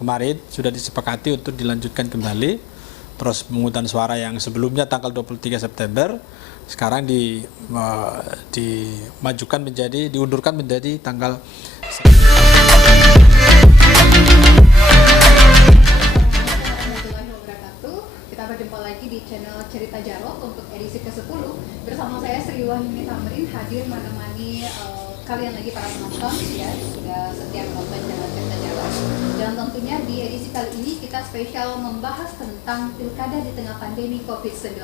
kemarin sudah disepakati untuk dilanjutkan kembali proses pemungutan suara yang sebelumnya tanggal 23 September sekarang diundurkan menjadi tanggal Kita berjumpa lagi di channel Cerita Jarot untuk edisi ke-10 bersama saya Sri Wahyuni Tamrin hadir menemani kalian lagi para penonton ya, sudah setia menonton channel Cerita Jarot. Dan tentunya di edisi kali ini kita spesial membahas tentang pilkada di tengah pandemi COVID-19.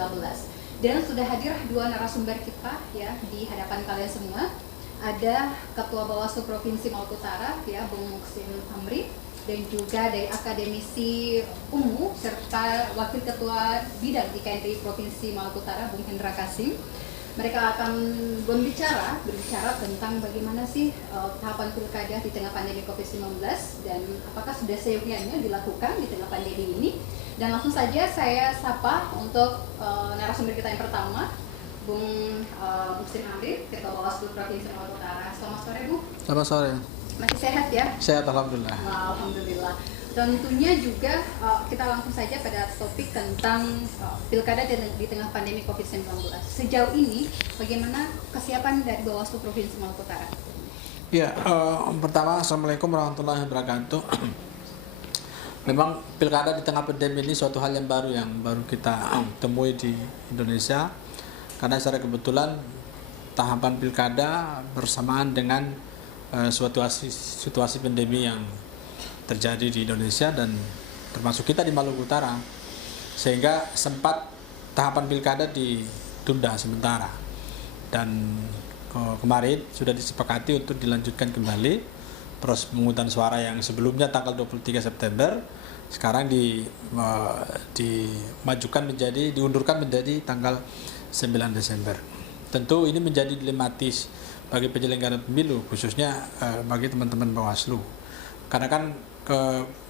Dan sudah hadir dua narasumber kita ya di hadapan kalian semua. Ada Ketua Bawaslu Provinsi Maluku Utara ya, Bung Muksin Amri, dan juga dari akademisi UMU serta Wakil Ketua Bidang IKNPI Provinsi Maluku Utara, Bung Hendra Kasim. Mereka akan berbicara tentang bagaimana sih tahapan pilkada di tengah pandemi COVID-19 dan apakah sudah seyogyanya dilakukan di tengah pandemi ini. Dan langsung saja saya sapa untuk narasumber kita yang pertama, Bung Muksin Amri, Ketua Bawaslu Provinsi Maluku Utara. Selamat sore, Bu. Selamat sore. Masih sehat ya? Sehat, alhamdulillah. Alhamdulillah. Tentunya juga kita langsung saja pada topik tentang pilkada di tengah pandemi COVID-19. Sejauh ini bagaimana kesiapan dari Bawaslu Provinsi Maluku Utara? Ya, pertama Assalamualaikum warahmatullahi wabarakatuh. Memang pilkada di tengah pandemi ini suatu hal yang baru kita temui di Indonesia, karena secara kebetulan tahapan pilkada bersamaan dengan situasi pandemi yang terjadi di Indonesia dan termasuk kita di Maluku Utara, sehingga sempat tahapan pilkada ditunda sementara dan kemarin sudah disepakati untuk dilanjutkan kembali proses pemungutan suara yang sebelumnya tanggal 23 September sekarang diundurkan menjadi tanggal 9 Desember. Tentu ini menjadi dilematis bagi penyelenggara pemilu, khususnya bagi teman-teman Bawaslu, karena kan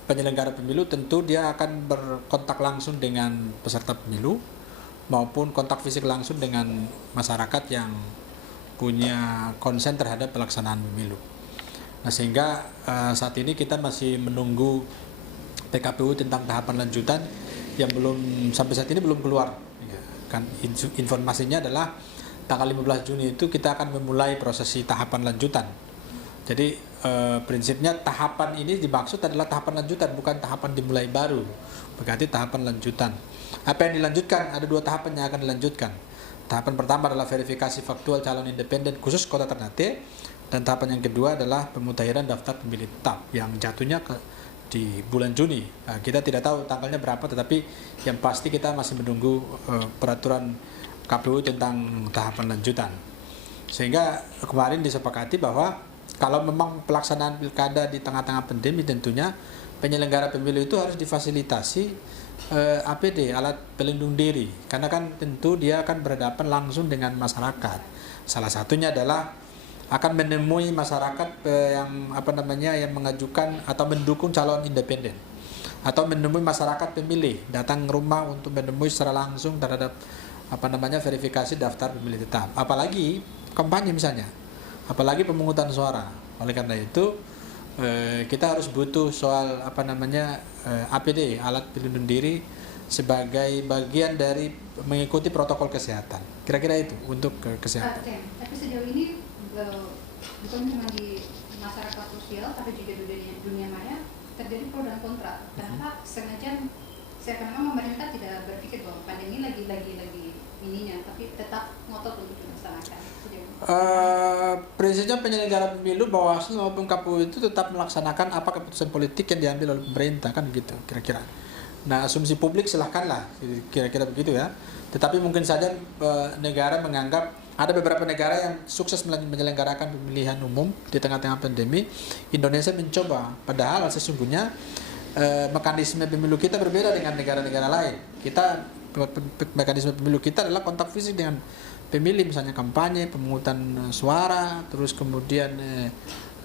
penyelenggara pemilu tentu dia akan berkontak langsung dengan peserta pemilu maupun kontak fisik langsung dengan masyarakat yang punya konsen terhadap pelaksanaan pemilu. Nah, sehingga saat ini kita masih menunggu PKPU tentang tahapan lanjutan yang sampai saat ini belum keluar. Kan informasinya adalah tanggal 15 Juni itu kita akan memulai prosesi tahapan lanjutan. Jadi prinsipnya tahapan ini dimaksud adalah tahapan lanjutan, bukan tahapan dimulai baru. Berarti tahapan lanjutan. Apa yang dilanjutkan? Ada dua tahapan yang akan dilanjutkan. Tahapan pertama adalah verifikasi faktual calon independen khusus kota Ternate, dan tahapan yang kedua adalah pemutahiran daftar pemilih tetap yang jatuhnya di bulan Juni. Nah, kita tidak tahu tanggalnya berapa, tetapi yang pasti kita masih menunggu peraturan KPU tentang tahapan lanjutan. Sehingga kemarin disepakati bahwa kalau memang pelaksanaan pilkada di tengah-tengah pandemi, tentunya penyelenggara pemilu itu harus difasilitasi APD, alat pelindung diri, karena kan tentu dia akan berhadapan langsung dengan masyarakat. Salah satunya adalah akan menemui masyarakat yang mengajukan atau mendukung calon independen, atau menemui masyarakat pemilih, datang ke rumah untuk menemui secara langsung terhadap verifikasi daftar pemilih tetap, apalagi kampanye misalnya, apalagi pemungutan suara. Oleh karena itu kita harus butuh soal APD, alat pelindung diri, sebagai bagian dari mengikuti protokol kesehatan. Kira-kira itu untuk kesehatan. Oke. Tapi sejauh ini bukan cuma di masyarakat sosial, tapi juga di dunia maya terjadi pro dan kontra. Kenapa memang pemerintah tidak berpikir bahwa pandemi lagi ininya, tapi tetap ngotot untuk dilaksanakan? Prinsipnya penyelenggara pemilu, Bawaslu maupun KPU itu tetap melaksanakan apa keputusan politik yang diambil oleh pemerintah, kan gitu kira-kira. Nah, asumsi publik silahkanlah, kira-kira begitu ya. Tetapi mungkin saja negara menganggap, ada beberapa negara yang sukses menyelenggarakan pemilihan umum di tengah-tengah pandemi. Indonesia mencoba, padahal sesungguhnya mekanisme pemilu kita berbeda dengan negara-negara lain. Mekanisme pemilu kita adalah kontak fisik dengan pemilih, misalnya kampanye, pemungutan suara, terus kemudian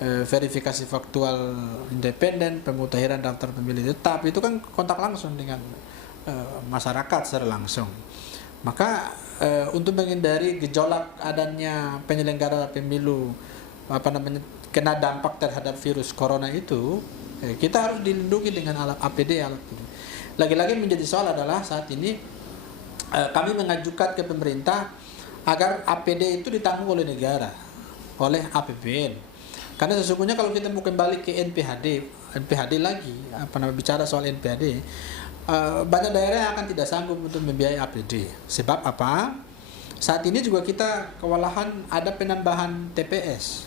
verifikasi faktual independen, pemutahiran daftar pemilih tetap, itu kan kontak langsung dengan masyarakat secara langsung. Maka untuk menghindari gejolak adanya penyelenggara pemilu kena dampak terhadap virus corona itu, Kita harus dilindungi dengan alat APD, alat ini. Lagi-lagi menjadi soal adalah saat ini kami mengajukan ke pemerintah agar APD itu ditanggung oleh negara, oleh APBN. Karena sesungguhnya kalau kita mau kembali ke NPHD lagi, bicara soal NPHD, banyak daerah yang akan tidak sanggup untuk membiayai APD. Sebab apa? Saat ini juga kita kewalahan ada penambahan TPS.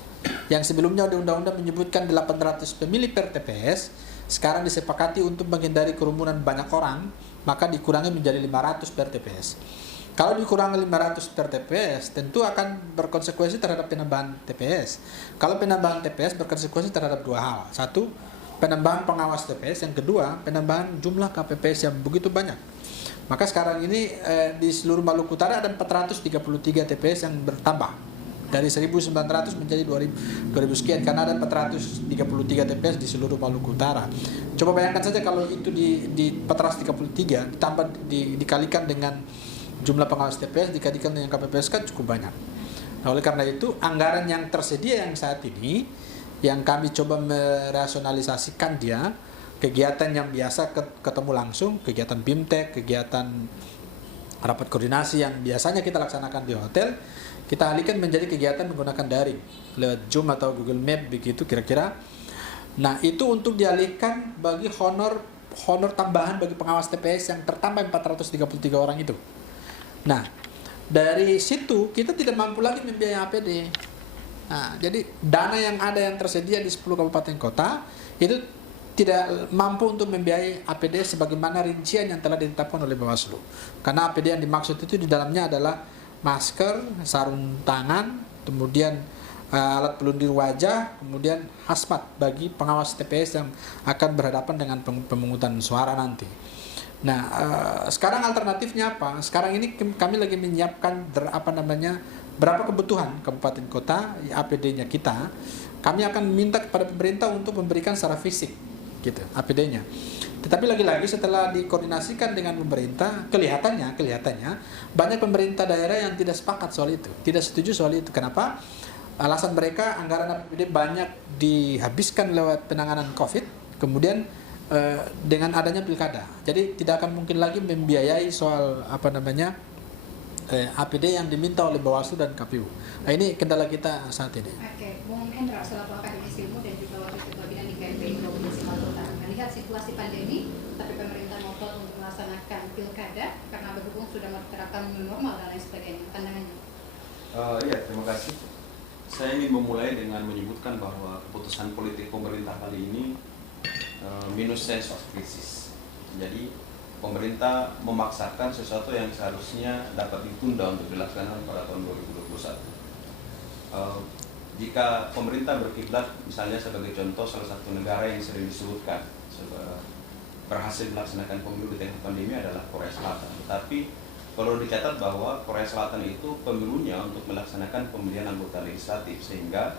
Yang sebelumnya di undang-undang menyebutkan 800 pemilih per TPS, sekarang disepakati untuk menghindari kerumunan banyak orang, maka dikurangi menjadi 500 per TPS. Kalau dikurangi 500 per TPS, tentu akan berkonsekuensi terhadap penambahan TPS. Kalau penambahan TPS berkonsekuensi terhadap dua hal. Satu, penambahan pengawas TPS. Yang kedua, penambahan jumlah KPPS yang begitu banyak. Maka sekarang ini di seluruh Maluku Utara ada 433 TPS yang bertambah. Dari 1.900 menjadi 2.000 sekian, karena ada 433 TPS di seluruh Maluku Utara. Coba bayangkan saja kalau itu di 433 ditambah dikalikan dengan jumlah pengawas TPS, dikalikan dengan KPPS kan cukup banyak. Nah, oleh karena itu anggaran yang tersedia yang saat ini, yang kami coba merasionalisasikan dia, kegiatan yang biasa ketemu langsung, kegiatan BIMTEK, kegiatan rapat koordinasi yang biasanya kita laksanakan di hotel, kita alihkan menjadi kegiatan menggunakan daring lewat Zoom atau Google Map begitu kira-kira. Nah, itu untuk dialihkan bagi honor tambahan bagi pengawas TPS yang tertambah 433 orang itu. Nah, dari situ kita tidak mampu lagi membiayai APD. Nah, jadi dana yang ada yang tersedia di 10 kabupaten kota itu tidak mampu untuk membiayai APD sebagaimana rincian yang telah ditetapkan oleh Bawaslu. Karena APD yang dimaksud itu di dalamnya adalah masker, sarung tangan, kemudian alat pelindung wajah, kemudian hazmat bagi pengawas TPS yang akan berhadapan dengan pemungutan suara nanti. Nah, sekarang alternatifnya apa? Sekarang ini kami lagi menyiapkan berapa kebutuhan kabupaten kota APD-nya kita. Kami akan minta kepada pemerintah untuk memberikan secara fisik, gitu, APD-nya. Tetapi lagi-lagi setelah dikoordinasikan dengan pemerintah, kelihatannya banyak pemerintah daerah yang tidak sepakat soal itu, tidak setuju soal itu. Kenapa? Alasan mereka anggaran APBD banyak dihabiskan lewat penanganan COVID, kemudian dengan adanya pilkada. Jadi tidak akan mungkin lagi membiayai soal APD yang diminta oleh Bawaslu dan KPU. Nah, ini kendala kita saat ini. Oke, Bung Hendra selaku akademisi ilmu dan juga wakil ketua bidang di KMPI Provinsi Maluku Utara. Melihat situasi pandemi, tapi pemerintah ngotot untuk melaksanakan pilkada karena berhubung sudah menerapkan new normal dan lain sebagainya. Pandangannya? Iya, terima kasih. Saya ingin memulai dengan menyebutkan bahwa keputusan politik pemerintah kali ini minus sense of crisis. Jadi pemerintah memaksakan sesuatu yang seharusnya dapat ditunda untuk dilaksanakan pada tahun 2021. Jika pemerintah berkiblat misalnya sebagai contoh salah satu negara yang sering disebutkan berhasil melaksanakan pemilu di tengah pandemi adalah Korea Selatan. Tetapi perlu dicatat bahwa Korea Selatan itu pemilunya untuk melaksanakan pemilihan anggota legislatif, sehingga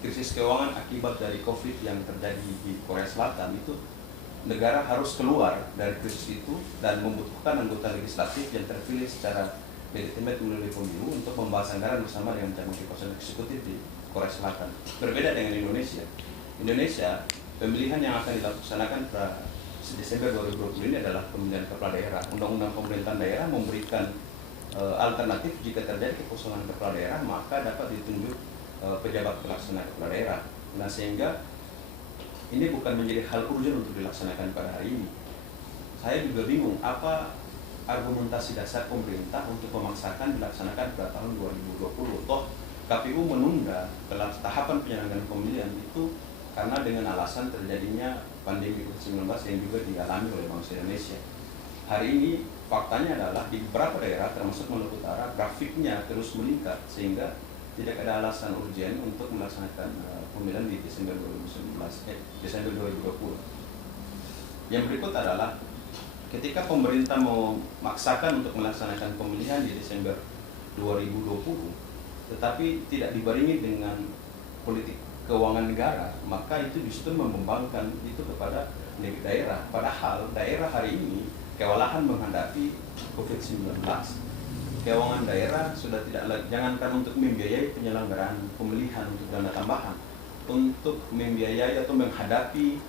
krisis keuangan akibat dari COVID yang terjadi di Korea Selatan itu negara harus keluar dari krisis itu dan membutuhkan anggota legislatif yang terpilih secara legitimate melalui pemilu untuk membahas anggaran bersama dengan cabang kekuasaan eksekutif di Korea Selatan. Berbeda dengan Indonesia. Indonesia, pemilihan yang akan dilaksanakan pada Desember 2020 ini adalah pemilihan kepala daerah. Undang-undang pemerintahan daerah memberikan alternatif jika terjadi kekosongan kepala daerah, maka dapat ditunjuk pejabat pelaksana kepala daerah. Nah, sehingga ini bukan menjadi hal urgent untuk dilaksanakan pada hari ini. Saya juga bingung apa argumentasi dasar pemerintah untuk memaksakan dilaksanakan pada tahun 2020. Toh KPU menunda tahapan penyelenggaraan pemilihan itu karena dengan alasan terjadinya pandemi COVID-19 yang juga dialami oleh bangsa Indonesia. Hari ini faktanya adalah di beberapa daerah termasuk Maluku Utara grafiknya terus meningkat sehingga tidak ada alasan urgen untuk melaksanakan pemilihan di Desember 2020. Yang berikut adalah ketika pemerintah memaksakan untuk melaksanakan pemilihan di Desember 2020 tetapi tidak dibarengi dengan politik keuangan negara, maka itu justru membangkang itu kepada daerah. Padahal daerah hari ini kewalahan menghadapi COVID-19. Keuangan daerah sudah tidak lagi, jangankan untuk membiayai penyelenggaraan pemilihan untuk dana tambahan, untuk membiayai atau menghadapi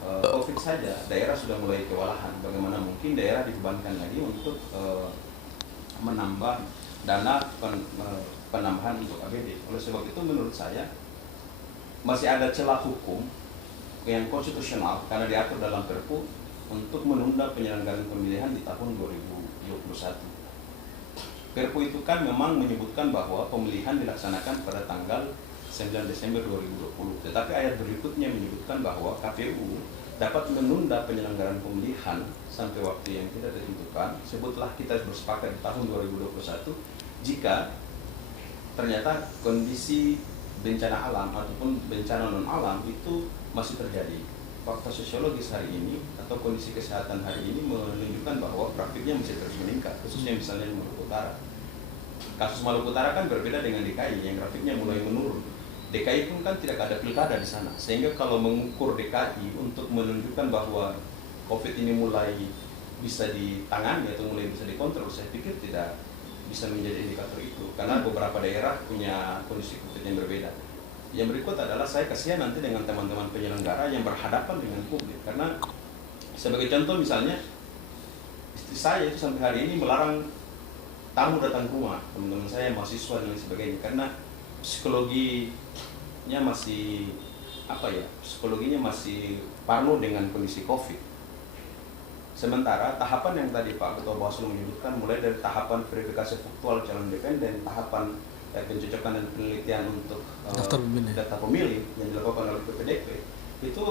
COVID saja daerah sudah mulai kewalahan. Bagaimana mungkin daerah dibebankan lagi untuk menambah dana penambahan untuk APD. Oleh sebab itu menurut saya masih ada celah hukum yang konstitusional karena diatur dalam Perpu untuk menunda penyelenggaraan pemilihan di tahun 2021. Perpu itu kan memang menyebutkan bahwa pemilihan dilaksanakan pada tanggal 9 Desember 2020. Tetapi ayat berikutnya menyebutkan bahwa KPU dapat menunda penyelenggaraan pemilihan sampai waktu yang tidak ditentukan. Sebutlah kita bersepakat di tahun 2021 jika ternyata kondisi bencana alam ataupun bencana non alam itu masih terjadi. Fakta sosiologis hari ini atau kondisi kesehatan hari ini menunjukkan bahwa grafiknya masih terus meningkat, khususnya misalnya di Maluku Utara. Kasus Maluku Utara kan berbeda dengan DKI yang grafiknya mulai menurun. DKI pun kan tidak ada pilkada di sana, sehingga kalau mengukur DKI untuk menunjukkan bahwa COVID ini mulai bisa ditangani atau mulai bisa dikontrol, saya pikir tidak bisa menjadi indikator itu, karena beberapa daerah punya kondisi COVID yang berbeda. Yang berikut adalah saya kasihan nanti dengan teman-teman penyelenggara yang berhadapan dengan publik, karena sebagai contoh misalnya istri saya itu sampai hari ini melarang tamu datang ke rumah, teman-teman saya mahasiswa dan sebagainya, karena psikologinya masih parno dengan kondisi COVID. Sementara tahapan yang tadi Pak Ketua Bawaslu menyebutkan mulai dari tahapan verifikasi faktual calon independen, tahapan pencocokan dan penelitian untuk data pemilih yang dilakukan oleh PPDP, itu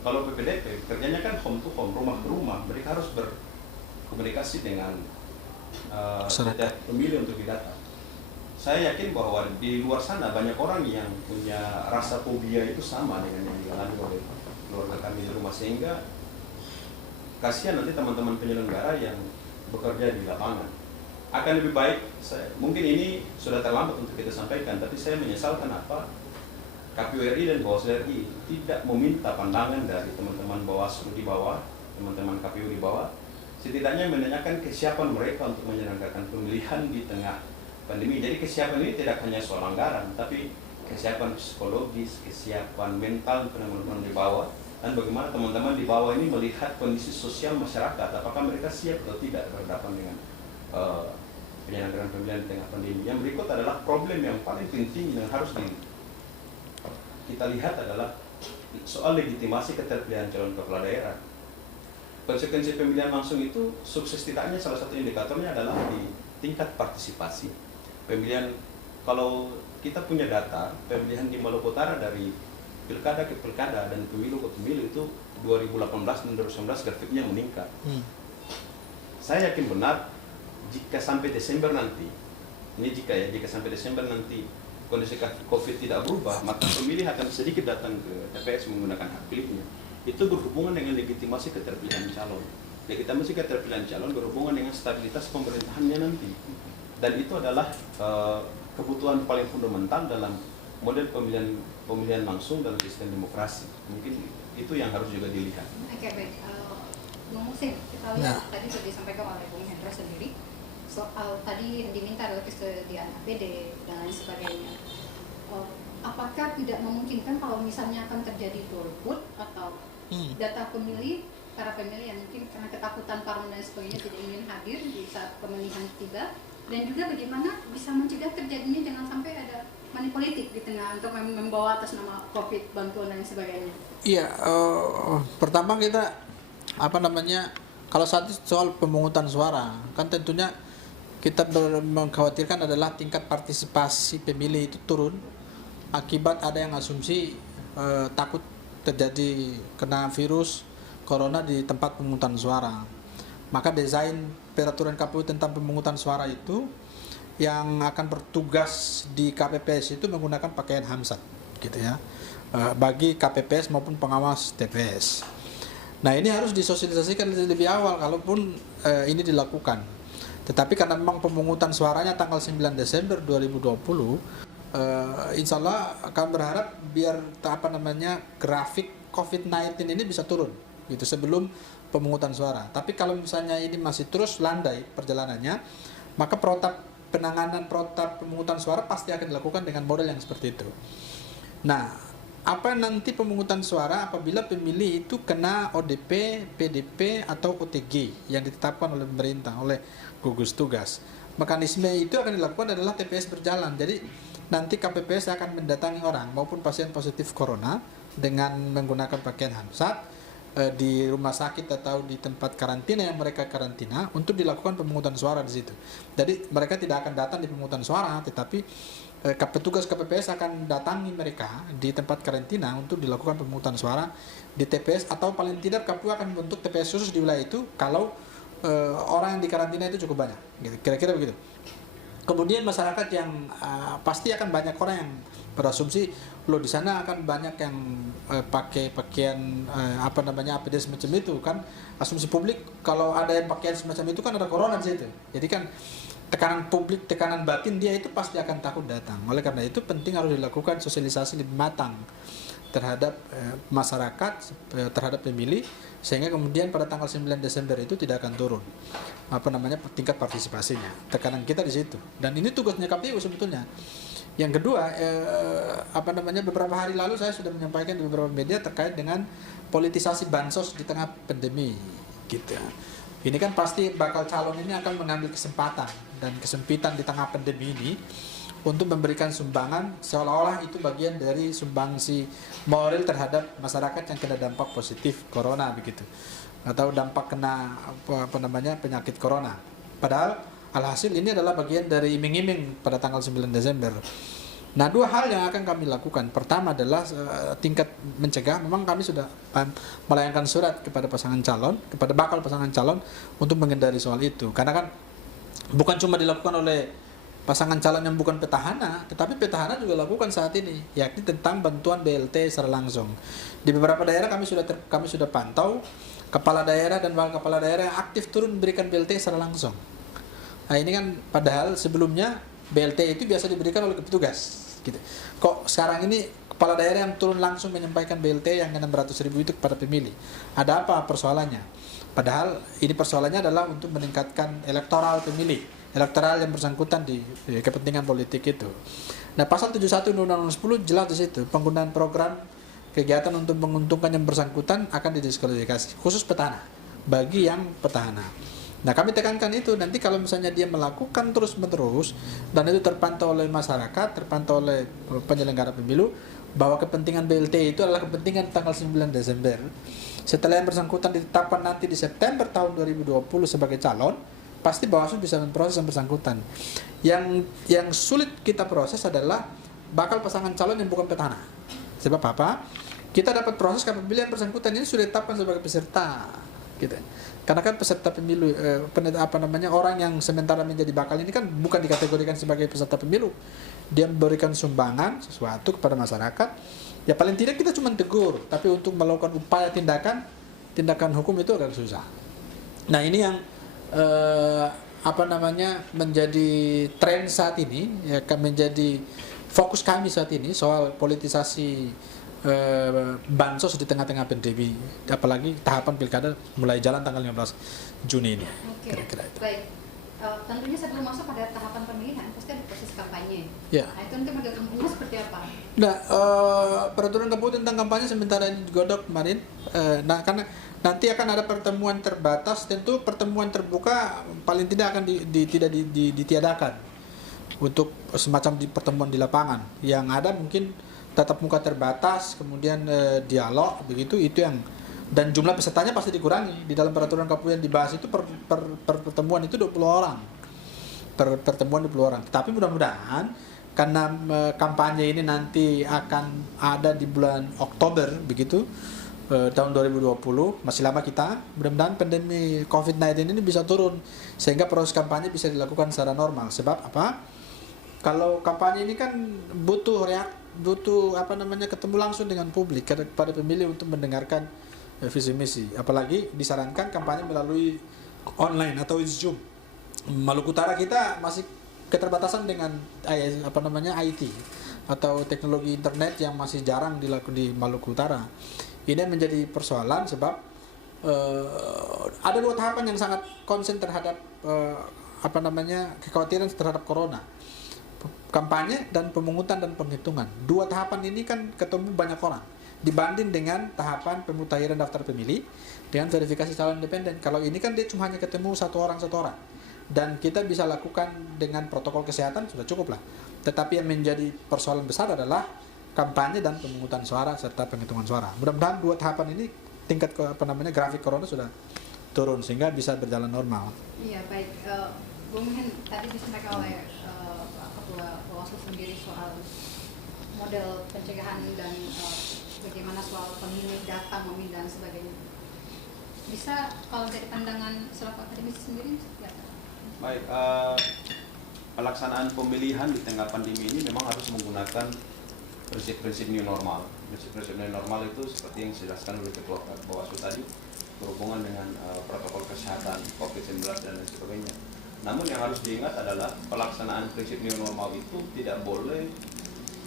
kalau PPDP kerjanya kan home to home, rumah ke rumah, mereka harus berkomunikasi dengan setiap pemilih untuk didata. Saya yakin bahwa di luar sana banyak orang yang punya rasa fobia itu sama dengan yang dialami oleh keluarga kami di rumah, sehingga kasihan nanti teman-teman penyelenggara yang bekerja di lapangan. Akan lebih baik, mungkin ini sudah terlambat untuk kita sampaikan, tapi saya menyesalkan KPU RI dan Bawaslu RI tidak meminta pandangan dari teman-teman Bawaslu di bawah, teman-teman KPU di bawah, setidaknya menanyakan kesiapan mereka untuk menyelenggarakan pemilihan di tengah pandemi. Jadi kesiapan ini tidak hanya soal anggaran, tapi kesiapan psikologis, kesiapan mental teman-teman di bawah, dan bagaimana teman-teman di bawah ini melihat kondisi sosial masyarakat, apakah mereka siap atau tidak berhadapan dengan penyelenggaraan pemilihan di tengah pandemi. Yang berikut adalah problem yang paling penting yang harus kita lihat adalah soal legitimasi keterpilihan calon kepala daerah. Konsekuensi pemilihan langsung itu sukses tidaknya salah satu indikatornya adalah di tingkat partisipasi. Pemilihan, kalau kita punya data pemilihan di Maluku Utara dari pilkada ke pilkada dan pemilu ke pemilu itu 2018 dan 2019 grafiknya meningkat. Saya yakin benar jika sampai Desember nanti, jika sampai Desember nanti kondisi COVID tidak berubah, maka pemilih akan sedikit datang ke TPS menggunakan hak pilihnya. Itu berhubungan dengan legitimasi keterpilihan calon. Legitimasi keterpilihan calon berhubungan dengan stabilitas pemerintahannya nanti. Dan itu adalah kebutuhan paling fundamental dalam model pemilihan langsung dalam sistem demokrasi. Mungkin itu yang harus juga dilihat. Oke, baik. Muhsin, kita lihat tadi sudah disampaikan oleh Bung Hendra sendiri soal tadi yang diminta adalah kesediaan APD dan lain sebagainya. Apakah tidak memungkinkan kalau misalnya akan terjadi golput atau data pemilih, para pemilih yang mungkin karena ketakutan parno dan sebagainya tidak ingin hadir di saat pemilihan tiba, dan juga bagaimana bisa mencegah terjadinya jangan sampai ada money politik di tengah untuk membawa atas nama COVID, bantuan dan sebagainya. Iya, pertama kita kalau saat itu soal pemungutan suara, kan tentunya kita mengkhawatirkan adalah tingkat partisipasi pemilih itu turun akibat ada yang asumsi takut terjadi kena virus corona di tempat pemungutan suara. Maka desain peraturan KPU tentang pemungutan suara itu yang akan bertugas di KPPS itu menggunakan pakaian hamsat, gitu ya, bagi KPPS maupun pengawas TPS. Nah, ini harus disosialisasikan lebih awal kalaupun ini dilakukan. Tetapi karena memang pemungutan suaranya tanggal 9 Desember 2020, insya Allah akan berharap biar grafik COVID-19 ini bisa turun gitu sebelum pemungutan suara. Tapi kalau misalnya ini masih terus landai perjalanannya, maka penanganan protap pemungutan suara pasti akan dilakukan dengan model yang seperti itu. Nah, apa nanti pemungutan suara apabila pemilih itu kena ODP, PDP atau OTG yang ditetapkan oleh pemerintah, oleh gugus tugas. Mekanisme itu akan dilakukan adalah TPS berjalan. Jadi nanti KPPS akan mendatangi orang maupun pasien positif corona dengan menggunakan pakaian Hamsat di rumah sakit atau di tempat karantina yang mereka karantina untuk dilakukan pemungutan suara di situ. Jadi mereka tidak akan datang di pemungutan suara, tetapi petugas KPPS akan datangi mereka di tempat karantina untuk dilakukan pemungutan suara di TPS, atau paling tidak KPU akan membentuk TPS khusus di wilayah itu kalau orang yang di karantina itu cukup banyak, gitu. Kira-kira begitu. Kemudian masyarakat yang pasti akan banyak orang yang berasumsi loh di sana akan banyak yang pakai pakaian APD semacam itu kan. Asumsi publik kalau ada yang pakaian semacam itu kan ada corona di situ. Jadi kan tekanan publik, tekanan batin dia itu pasti akan takut datang. Oleh karena itu penting harus dilakukan sosialisasi lebih matang terhadap masyarakat, terhadap pemilih, sehingga kemudian pada tanggal 9 Desember itu tidak akan turun tingkat partisipasinya. Tekanan kita di situ. Dan ini tugasnya KPU sebetulnya. Yang kedua, beberapa hari lalu saya sudah menyampaikan di beberapa media terkait dengan politisasi bansos di tengah pandemi, gitu. Ini kan pasti bakal calon ini akan mengambil kesempatan dan kesempitan di tengah pandemi ini untuk memberikan sumbangan seolah-olah itu bagian dari sumbangsi moral terhadap masyarakat yang kena dampak positif corona begitu, atau dampak kena penyakit corona. Padahal alhasil ini adalah bagian dari iming-iming pada tanggal 9 Desember. Nah, dua hal yang akan kami lakukan. Pertama adalah tingkat mencegah. Memang kami sudah melayangkan surat kepada pasangan calon, kepada bakal pasangan calon untuk menghindari soal itu. Karena kan bukan cuma dilakukan oleh pasangan calon yang bukan petahana, tetapi petahana juga lakukan saat ini, yakni tentang bantuan BLT secara langsung. Di beberapa daerah kami sudah pantau kepala daerah dan wakil kepala daerah yang aktif turun memberikan BLT secara langsung. Nah, ini kan padahal sebelumnya BLT itu biasa diberikan oleh petugas. Gitu. Kok sekarang ini kepala daerah yang turun langsung menyampaikan BLT yang 600.000 itu kepada pemilih? Ada apa persoalannya? Padahal ini persoalannya adalah untuk meningkatkan elektoral pemilih, elektoral yang bersangkutan di kepentingan politik itu. Nah, pasal 71 Undang-Undang 10 jelas di situ, penggunaan program kegiatan untuk menguntungkan yang bersangkutan akan didiskualifikasi, khusus petahana, bagi yang petahana. Nah, kami tekankan itu, nanti kalau misalnya dia melakukan terus-menerus dan itu terpantau oleh masyarakat, terpantau oleh penyelenggara pemilu, bahwa kepentingan BLT itu adalah kepentingan tanggal 9 Desember. Setelah yang bersangkutan ditetapkan nanti di September tahun 2020 sebagai calon, pasti Bawaslu bisa memproses yang bersangkutan. Yang sulit kita proses adalah bakal pasangan calon yang bukan petahana. Sebab apa? Kita dapat proses apabila yang bersangkutan ini sudah ditetapkan sebagai peserta, gitu. Karena kan peserta pemilu, orang yang sementara menjadi bakal ini kan bukan dikategorikan sebagai peserta pemilu. Dia memberikan sumbangan sesuatu kepada masyarakat. Ya paling tidak kita cuma tegur, tapi untuk melakukan upaya tindakan hukum itu agak susah. Nah, ini yang menjadi tren saat ini, ya, menjadi fokus kami saat ini soal politisasi bansos di tengah-tengah pandemi, apalagi tahapan pilkada mulai jalan tanggal 15 Juni ini. Oke. Kira-kira itu. Baik. Tentunya sebelum masuk pada tahapan pemilihan pasti ada proses kampanye. Ya. Nah, itu nanti model kampanye seperti apa? Nah, peraturan KPU tentang kampanye sementara ini digodok kemarin. Karena nanti akan ada pertemuan terbatas, tentu pertemuan terbuka paling tidak akan ditiadakan untuk semacam pertemuan di lapangan. Yang ada mungkin tatap muka terbatas, kemudian dialog begitu, itu yang, dan jumlah pesertanya pasti dikurangi. Di dalam peraturan KPU yang dibahas itu per pertemuan itu 20 orang. Pertemuan 20 orang. Tapi mudah-mudahan karena kampanye ini nanti akan ada di bulan Oktober begitu, tahun 2020, masih lama kita, mudah-mudahan pandemi COVID-19 ini bisa turun sehingga proses kampanye bisa dilakukan secara normal. Sebab apa? Kalau kampanye ini kan butuh ketemu langsung dengan publik, kepada pemilih untuk mendengarkan visi misi. Apalagi disarankan kampanye melalui online atau Zoom. Maluku Utara kita masih keterbatasan dengan IT atau teknologi internet yang masih jarang dilakukan di Maluku Utara. Ini menjadi persoalan sebab ada dua tahapan yang sangat konsen terhadap kekhawatiran terhadap corona. kampanye dan pemungutan dan penghitungan. Dua tahapan ini kan ketemu banyak orang dibanding dengan tahapan pemutahiran daftar pemilih dengan verifikasi calon independen. Kalau ini kan dia cuma hanya ketemu satu orang dan kita bisa lakukan dengan protokol kesehatan sudah cukup lah. Tetapi yang menjadi persoalan besar adalah kampanye dan pemungutan suara serta penghitungan suara. Mudah-mudahan dua tahapan ini tingkat grafik corona sudah turun sehingga bisa berjalan normal. Iya, baik. Bung Hen, tadi disampaikan oleh Ketua Bawaslu sendiri soal model pencegahan dan bagaimana soal pemilih datang, memilih dan sebagainya. Bisa kalau dari pandangan selaku akademisi sendiri seperti apa? Baik, pelaksanaan pemilihan di tengah pandemi ini memang harus menggunakan prinsip-prinsip new normal. Prinsip-prinsip new normal itu seperti yang dijelaskan oleh Ketua Bawaslu tadi, berhubungan dengan protokol kesehatan COVID-19 dan lain sebagainya. Namun yang harus diingat adalah pelaksanaan prinsip new normal itu tidak boleh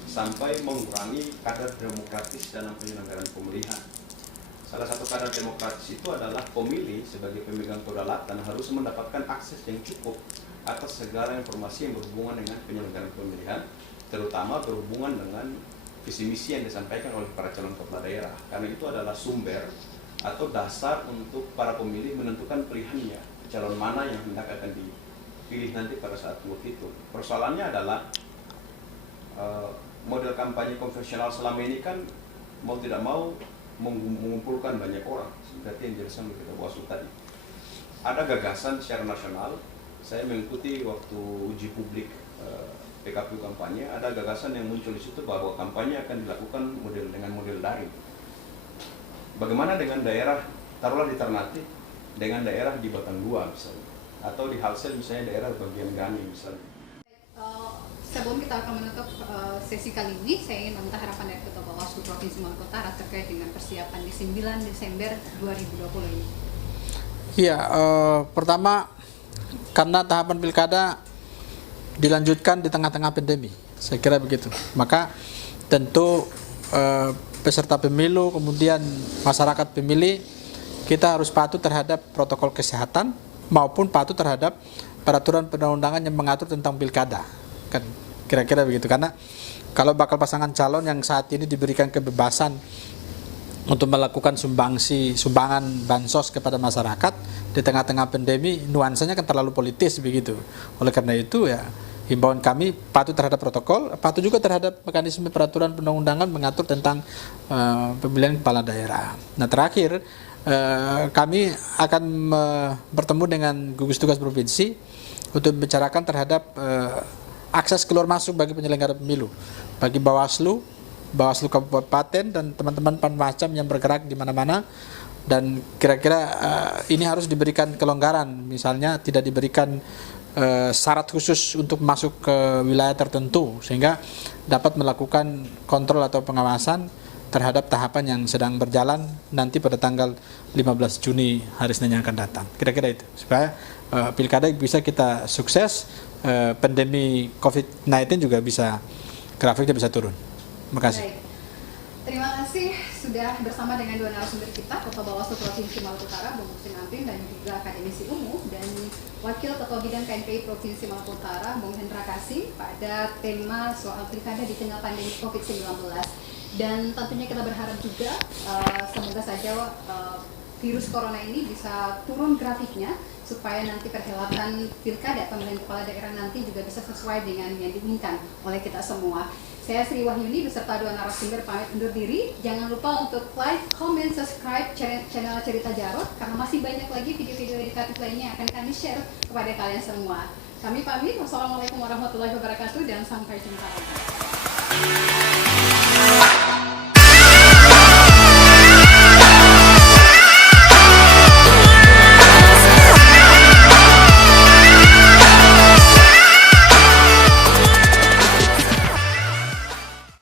sampai mengurangi kadar demokratis dalam penyelenggaraan pemilihan. Salah satu kadar demokratis itu adalah pemilih sebagai pemegang kedaulatan harus mendapatkan akses yang cukup atas segala informasi yang berhubungan dengan penyelenggaraan pemilihan, terutama berhubungan dengan visi misi yang disampaikan oleh para calon kepala daerah. Karena itu adalah sumber atau dasar untuk para pemilih menentukan pilihannya, calon mana yang hendak akan dipilih nanti pada saat itu. Persoalannya adalah model kampanye konvensional selama ini kan mau tidak mau mengumpulkan banyak orang, seperti yang dijelaskan oleh Ketua Bawaslu tadi. Ada gagasan secara nasional, saya mengikuti waktu uji publik PKPU kampanye, ada gagasan yang muncul di situ bahwa kampanye akan dilakukan dengan model daring. Bagaimana dengan daerah, taruhlah di Ternate, dengan daerah di Batang Dua misalnya, atau di Halsel misalnya daerah bagian Gani misalnya. Sebelum kita akan menutup sesi kali ini, saya ingin meminta harapan dari Ketua Bawaslu Provinsi Maluku Utara terkait dengan persiapan di 9 Desember 2020 ini. Iya, pertama karena tahapan pilkada dilanjutkan di tengah-tengah pandemi, saya kira begitu. Maka tentu peserta pemilu kemudian masyarakat pemilih kita harus patuh terhadap protokol kesehatan maupun patuh terhadap peraturan perundang-undangan yang mengatur tentang pilkada. Kan kira-kira begitu, karena kalau bakal pasangan calon yang saat ini diberikan kebebasan untuk melakukan sumbangan bansos kepada masyarakat di tengah-tengah pandemi, nuansanya kan terlalu politis begitu. Oleh karena itu ya himbauan kami patuh terhadap protokol, patuh juga terhadap mekanisme peraturan perundang-undangan mengatur tentang pemilihan kepala daerah. Nah terakhir kami akan bertemu dengan gugus tugas provinsi untuk membicarakan terhadap akses keluar masuk bagi penyelenggara pemilu, bagi Bawaslu Kabupaten dan teman-teman Panwascam yang bergerak di mana-mana, dan kira-kira ini harus diberikan kelonggaran, misalnya tidak diberikan syarat khusus untuk masuk ke wilayah tertentu sehingga dapat melakukan kontrol atau pengawasan terhadap tahapan yang sedang berjalan nanti pada tanggal 15 Juni hari Senin yang akan datang. Kira-kira itu supaya pilkada bisa kita sukses, pandemi COVID-19 juga bisa grafiknya bisa turun. Terima kasih. Baik. Terima kasih sudah bersama dengan dua narasumber kita, Ketua Bawaslu Provinsi Maluku Utara, Bung Husin Amrin, dan juga akademisi umum dan Wakil Ketua Bidang KNPI Provinsi Maluku Utara, Bung Hendra Kasih, pada tema soal pilkada di tengah pandemi COVID-19. Dan tentunya kita berharap juga semoga saja virus corona ini bisa turun grafiknya supaya nanti perhelatan pilkada pemilihan kepala daerah nanti juga bisa sesuai dengan yang diinginkan oleh kita semua. Saya Sri Wahyuni beserta dua narasumber pamit undur diri. Jangan lupa untuk like, comment, subscribe channel Cerita Jarot karena masih banyak lagi video-video edukatif lainnya yang akan kami share kepada kalian semua. Kami pamit. Wassalamualaikum warahmatullahi wabarakatuh dan sampai jumpa lagi.